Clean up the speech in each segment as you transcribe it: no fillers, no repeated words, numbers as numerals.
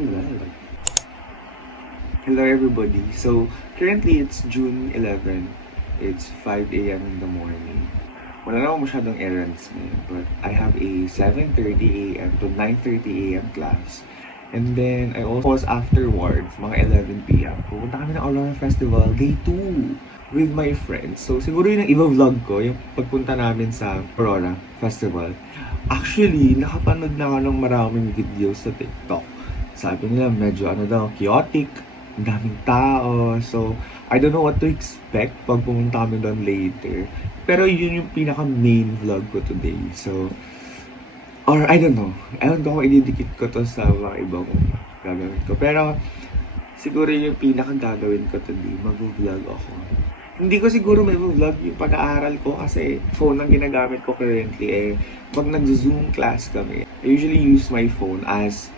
Well. Hello everybody. So, currently it's June 11. It's 5 a.m. in the morning. Wala na ako masyadong errands ngayon, but I have a 7:30 a.m. to 9:30 a.m. class. And then, I also was afterwards, mga 11 p.m. Pupunta kami ng Aurora Festival, day 2, with my friends. So, siguro yun ang iba-vlog ko, yung pagpunta namin sa Aurora Festival. Actually, nakapanood na ako ng maraming videos sa TikTok. Sabi nila, medyo chaotic, ang daming tao. So, I don't know what to expect pag pumunta kami doon later. Pero yun yung pinaka-main vlog ko today. So, or I don't know. I don't know kung ididikit ko to sa mga ibang gagawin ko. Pero, siguro yung pinaka-gagawin ko today, mag-vlog ako. Hindi ko siguro may vlog yung pag-aaral ko kasi phone ang ginagamit ko currently pag nag-Zoom class kami. I usually use my phone as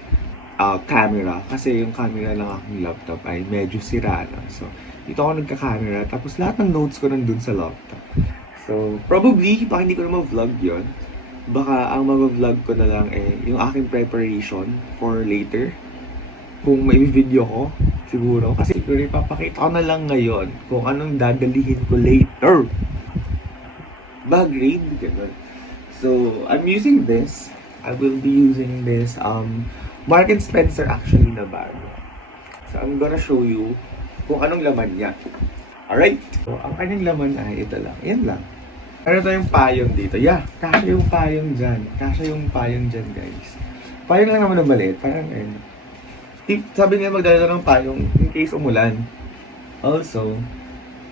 camera kasi yung camera ng aking laptop ay medyo sira na. So, dito ako nagka-camera tapos lahat ng notes ko nandun sa laptop. So, probably, baka hindi ko na ma-vlog yun. Baka ang ma-vlog ko na lang yung aking preparation for later. Kung may video ko, siguro. Kasi siguro ipapakita ko na lang ngayon kung anong dadalihin ko later. Bag raid, ganun. So, I'm using this. I will be using this Mark & Spencer actually na bag. So, I'm gonna show you kung anong laman niya. Alright? So, ang kanyang laman ay ito lang. Yan lang. Ano tayong payong dito? Yeah, kasya yung payong dyan. Kasya yung payong dyan, guys. Payong lang naman na maliit. Parang, sabi niya magdala ng payong in case umulan. Also,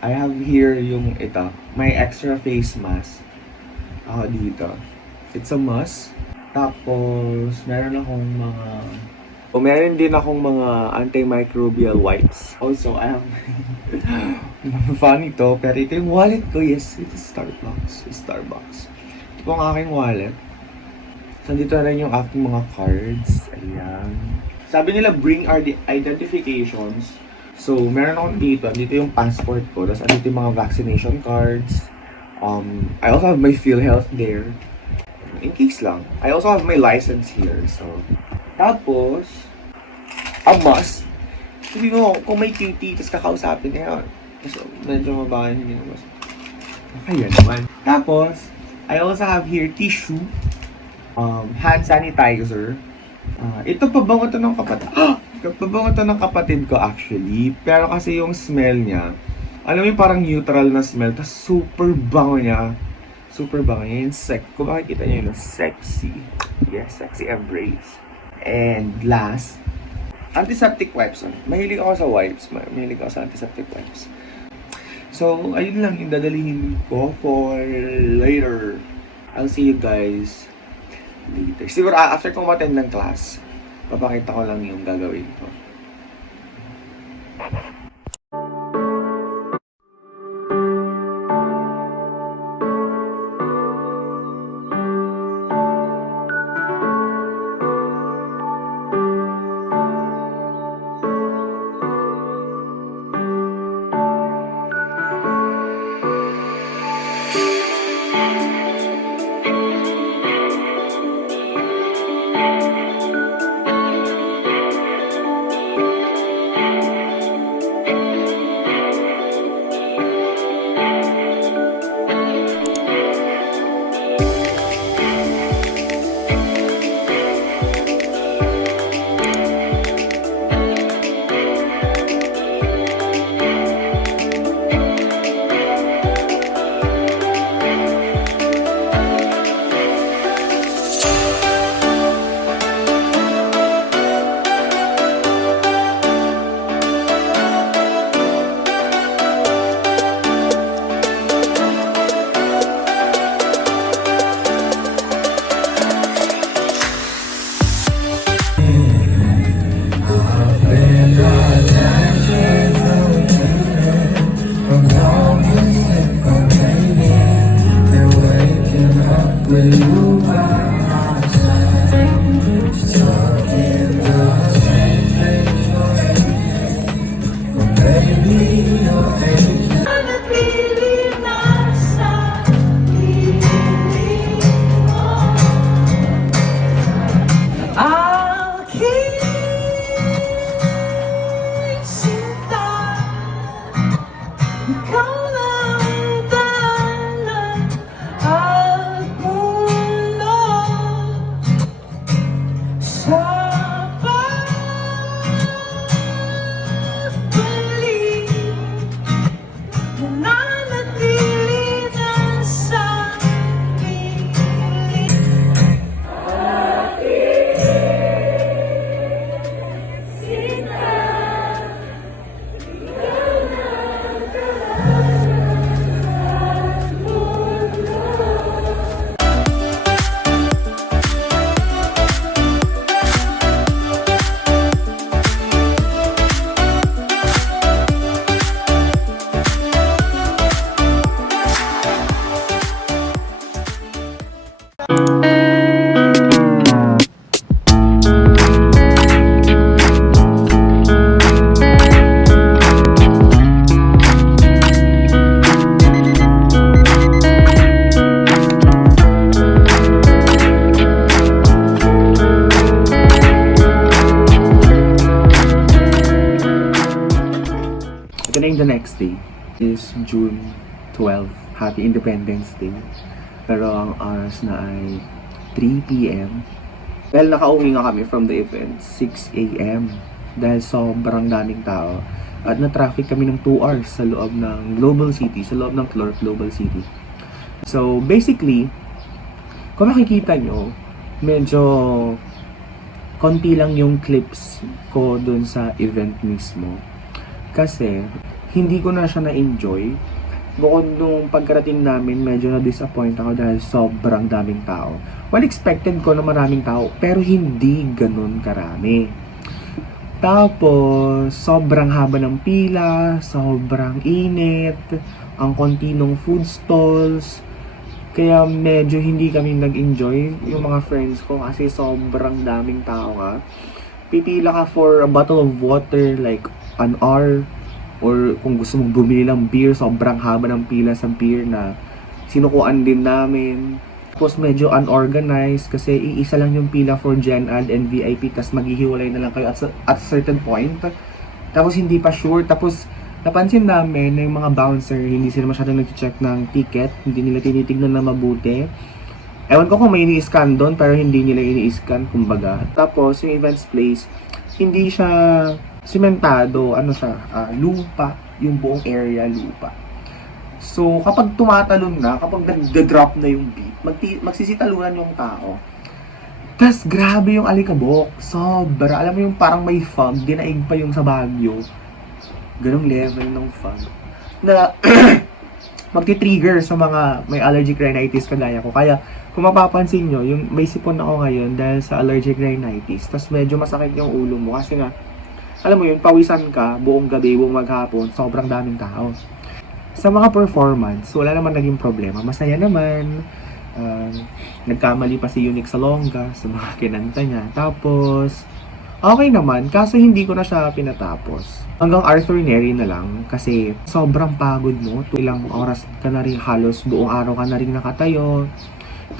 I have here yung ito. My extra face mask. Dito. It's a must. Tapos, meron din akong mga antimicrobial wipes. Also, I have funny to, pero ito yung wallet ko. Yes, it is Starbucks. Ito po ang aking wallet. So, dito na rin yung aking mga cards. Ayan. Sabi nila, bring our identifications. So, meron akong dito. Dito yung passport ko. Tapos, dito yung mga vaccination cards. I also have my PhilHealth there. In case lang. I also have my license here. So, tapos, a must. Sabi mo, kung may cutie, tapos kakausapin niya. So, medyo mabahan hindi naman. Kaya naman. Tapos, I also have here tissue. Hand sanitizer. Ito pabango to ng kapatid. Pabango to ng kapatid ko actually. Pero kasi yung smell niya, alam mo yung parang neutral na smell, tas super bango niya. Super bango niya. Yung kung makikita niyo yun, sexy. Yes, sexy embrace. And last, antiseptic wipes. Mahilig ako sa wipes. Mahilig ako sa antiseptic wipes. So, ayun lang yung dadalhin ko for later. I'll see you guys later. Siguro after kong attend ng class, papakita ko lang yung gagawin ko. Ito na yung the next day is June 12. Happy Independence Day. Pero ang oras na ay 3 p.m. Dahil nakauwi nga kami from the event, 6 a.m. Dahil sobrang daming tao. At na-traffic kami ng 2 hours sa loob ng Global City, sa loob ng Clark Global City. So, basically, kung makikita nyo, medyo konti lang yung clips ko dun sa event mismo. Kasi, hindi ko na siya na-enjoy. Bukod nung pagkarating namin, medyo na-disappoint ako dahil sobrang daming tao. Well, expected ko na maraming tao, pero hindi ganun karami. Tapos, sobrang haba ng pila, sobrang init, ang konti ng food stalls. Kaya medyo hindi kami nag-enjoy, yung mga friends ko, kasi sobrang daming tao nga. Pipila ka for a bottle of water, like an hour. Or kung gusto mong bumili ng beer, sobrang haba ng pila sa beer na sinukuan din namin. Tapos medyo unorganized kasi iisa lang yung pila for Gen Ad and VIP, tapos maghihiwalay na lang kayo at a certain point. Tapos hindi pa sure. Tapos napansin namin na yung mga bouncer, hindi sila masyadong nag-check ng ticket. Hindi nila tinitignan na mabuti. Ewan ko kung may ini-scan doon, pero hindi nila ini-scan, kumbaga. Tapos yung events place, hindi siya sementado, lupa. Yung buong area, lupa. So, kapag tumatalon na, kapag nag-drop na yung beat, magsisitalunan yung tao. Tas, grabe yung alikabok. Sobra. Alam mo yung parang may fog, dinaig pa yung sa Baguio. Ganong level ng fog. Na, magti-trigger sa mga may allergic rhinitis kagaya ko. Kaya, kung mapapansin nyo, yung may sipon ako ngayon dahil sa allergic rhinitis. Tas, medyo masakit yung ulo mo. Kasi nga, alam mo yun, pawisan ka, buong gabi, buong maghapon, sobrang daming tao. Sa mga performance, wala naman naging problema. Masaya naman. Nagkamali pa si Unique Salonga sa mga kinanta niya. Tapos, okay naman. Kaso hindi ko na siya pinatapos. Hanggang Arthur Neri na lang. Kasi sobrang pagod mo. Ilang oras ka na rin, halos buong araw ka na rin nakatayo.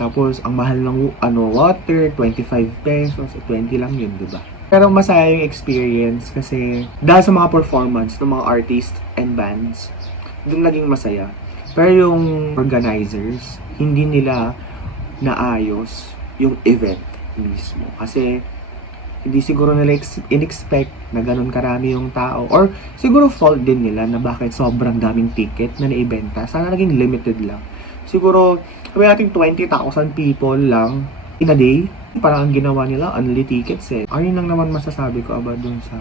Tapos, ang mahal ng water, 25 pesos. 20 lang yun, diba? Pero masaya yung experience kasi dahil sa mga performance ng mga artists and bands, doon naging masaya. Pero yung organizers, hindi nila naayos yung event mismo. Kasi hindi siguro nila in-expect na ganun karami yung tao. Or siguro fault din nila na bakit sobrang daming ticket na naibenta. Sana naging limited lang. Siguro, sabi natin 20,000 people lang in a day. Parang ang ginawa nila, only tickets eh. Ayun lang naman masasabi ko about dun sa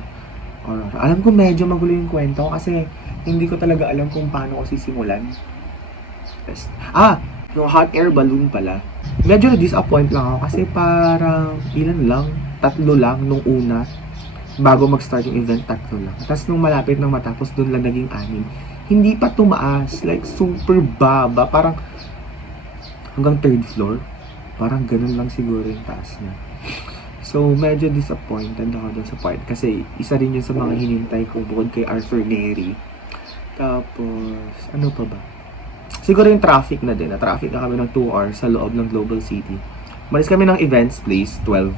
Aurora. Alam ko medyo magulo yung kwento kasi hindi ko talaga alam kung paano ko sisimulan. Yung hot air balloon pala. Medyo na-disappoint lang ako kasi parang ilan lang, 3 lang nung una. Bago mag-start yung event, 3 lang. Tapos nung malapit nang matapos, dun lang naging 6. Hindi pa tumaas, like super baba. Parang hanggang 3rd floor. Parang ganun lang siguro yung taas niya. So, medyo disappointed ako dun sa part. Kasi isa rin yun sa mga hinintay ko bukod kay Arthur Neri. Tapos, ano pa ba? Siguro yung traffic na din. Na-traffic na kami ng 2 hours sa loob ng Global City. Malis kami ng events place, 12.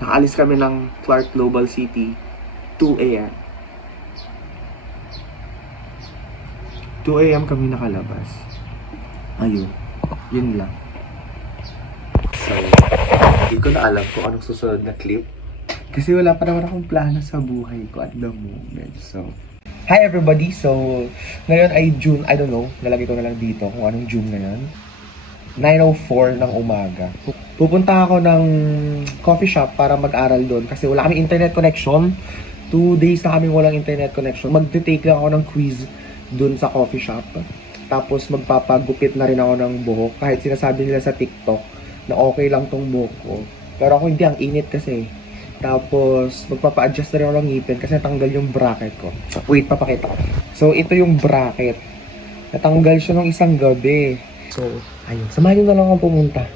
Nakaalis kami ng Clark Global City, 2 a.m. 2 a.m. kami nakalabas. Ayun. Yun lang. So, hindi ko na alam kung anong susunod na clip. Kasi wala pa naman akong plano sa buhay ko at the moment. So, hi everybody! So, ngayon ay June, I don't know, nalagay ko na lang dito kung anong June ngayon. 9:04 ng umaga. Pupunta ako ng coffee shop para mag-aral doon kasi wala kami internet connection. 2 days na kami walang internet connection. Mag-take lang ako ng quiz doon sa coffee shop. Tapos magpapagupit na rin ako ng buhok. Kahit sinasabi nila sa TikTok na okay lang tong buhok ko. Pero ako hindi, ang init kasi. Tapos, magpapa-adjust na rin ako ng ngipin kasi natanggal yung bracket ko. Wait, papakita ko. So, ito yung bracket. Natanggal siya ng isang gabi. So, ayun. Samahan nyo na lang akong pumunta.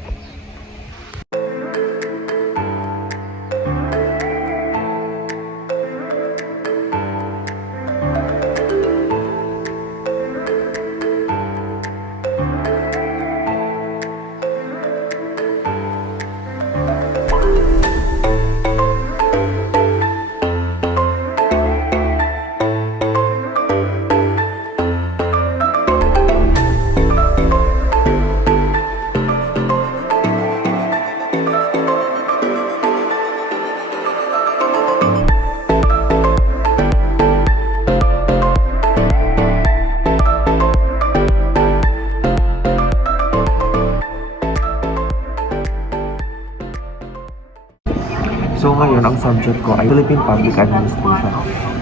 subject ko ay Philippine Public Administration.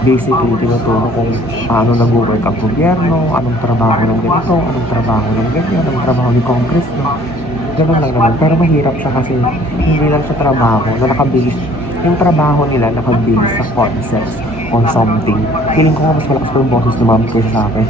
Basically, tinuturo kung paano nag-work ang gobyerno, anong trabaho ng ganito, anong trabaho ng ganyan, anong trabaho ni Congress, no? Ganun lang naman. Pero mahirap siya kasi hindi lang sa trabaho na nakabase, yung trabaho nila nakabase sa concepts on something. Feeling ko nga mas malakas pa yung boses ni mami ko sa akin.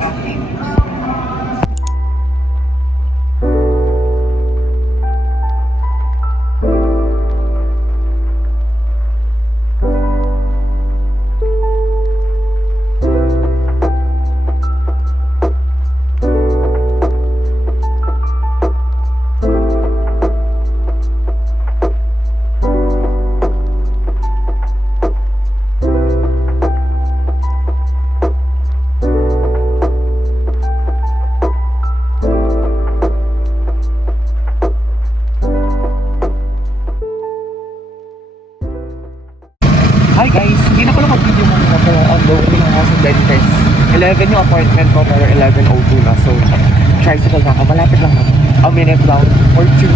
Hi guys! Hindi na pala mag-video mo muna pero ongoing ako sa dentist. 11 yung appointment ko pero 11:02 na. So, tricycle na ako. Malapit lang ako. A minute lang or two.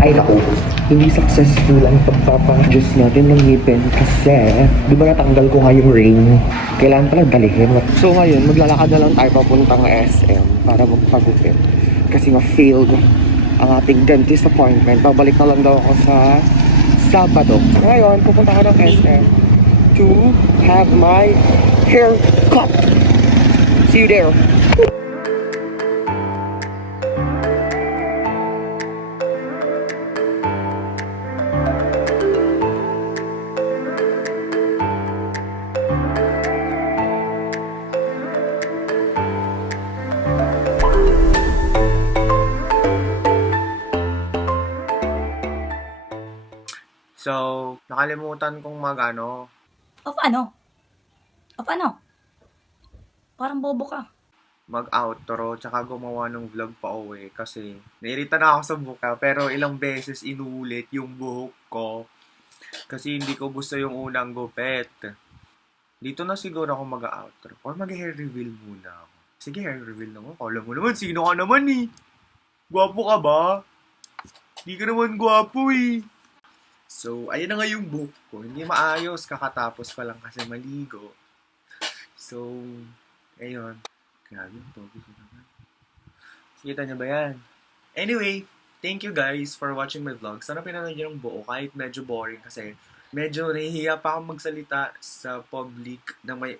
Ay naku, hindi successful ang pagpapa-adjust natin ng ngipin kasi di ba natanggal ko nga yung ring? Kailangan pala dalihin. So ngayon, maglalakad na lang tayo papuntang SM para magpagupit. Kasi nga-failed ang ating dentist appointment. Babalik na lang daw ako sa Sabado. Ngayon, pupunta ko ng SM to have my hair cut. See you there. So, nakalimutan kong mag-ano. Of ano? Of ano? Parang bobo ka. Mag-outro, tsaka gumawa ng vlog pa uwi kasi nairita na ako sa buka pero ilang beses inuulit yung buhok ko kasi hindi ko gusto yung unang gupet. Dito na siguro ako mag-outro or mag-hair reveal muna ako. Sige, hair reveal naman. Kala mo naman, sino ka naman eh? Gwapo ka ba? Hindi ka naman gwapo eh. So, ayun na nga yung buhok ko. Hindi maayos, kakatapos pa lang kasi maligo. So, ayun. Grabe yung pogi ko naman. Kita niyo ba yan? Anyway, thank you guys for watching my vlog. Sana pinanood niyo yung buo kahit medyo boring kasi medyo nahihiya pa akong magsalita sa public na may...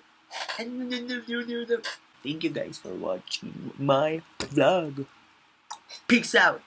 Thank you guys for watching my vlog. Peace out!